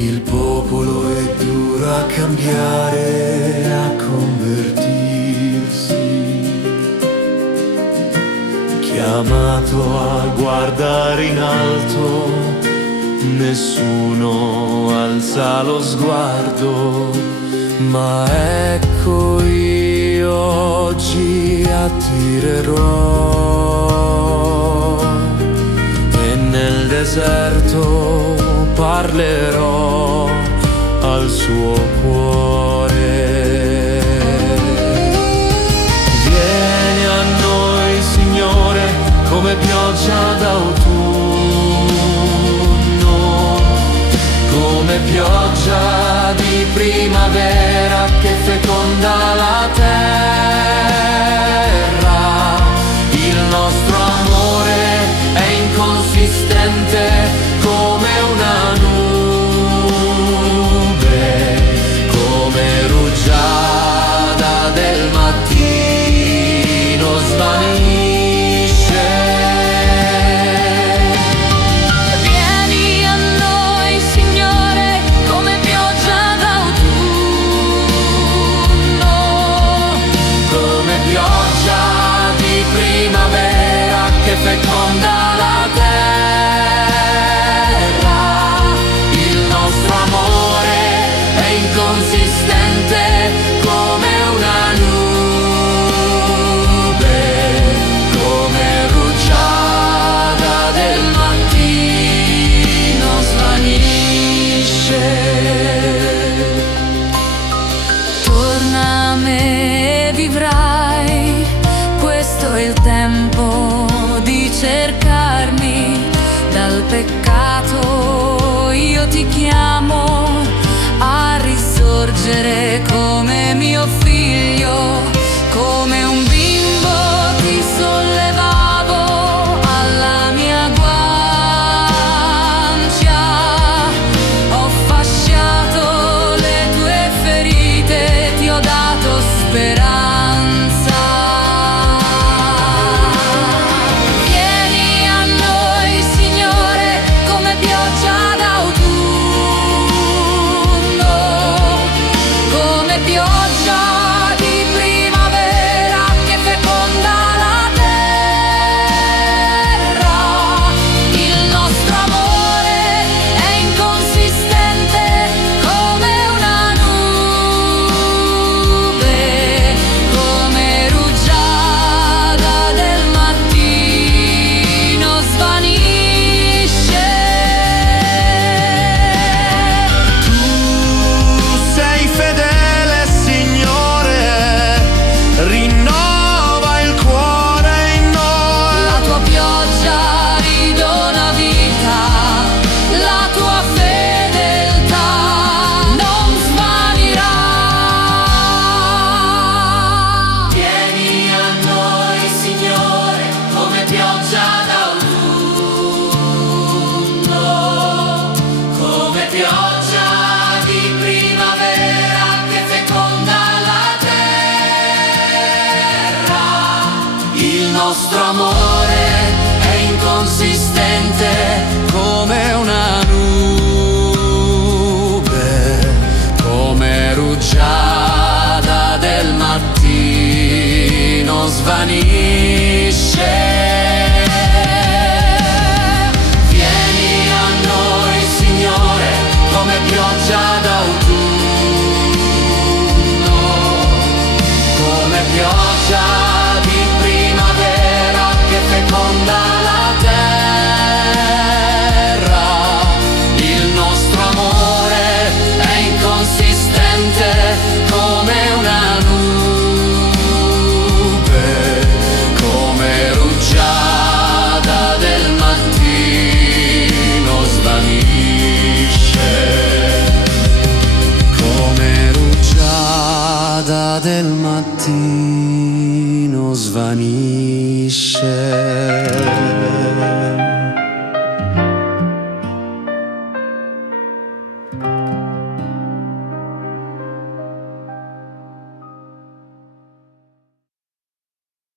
Il popolo è duro a cambiare, a convertirsi, chiamato a guardare in alto, nessuno alza lo sguardo. Ma ecco io oggi attirerò e nel deserto parlerò al suo cuore. Vieni a noi, Signore, come pioggia d'autunno, come pioggia di primavera che feconda la terra. Il nostro amore è inconsistente come una nube, come rugiada del mattino svanisce. Vieni a noi, Signore, come pioggia d'autunno, Come pioggia di primavera che feconda la terra. Il nostro amore è inconsistente come una nube, come rugiada del mattino svanisce. torna a me e vivrai. Questo è il tempo di cercarmi dal peccato. Io ti chiamo a risorgere con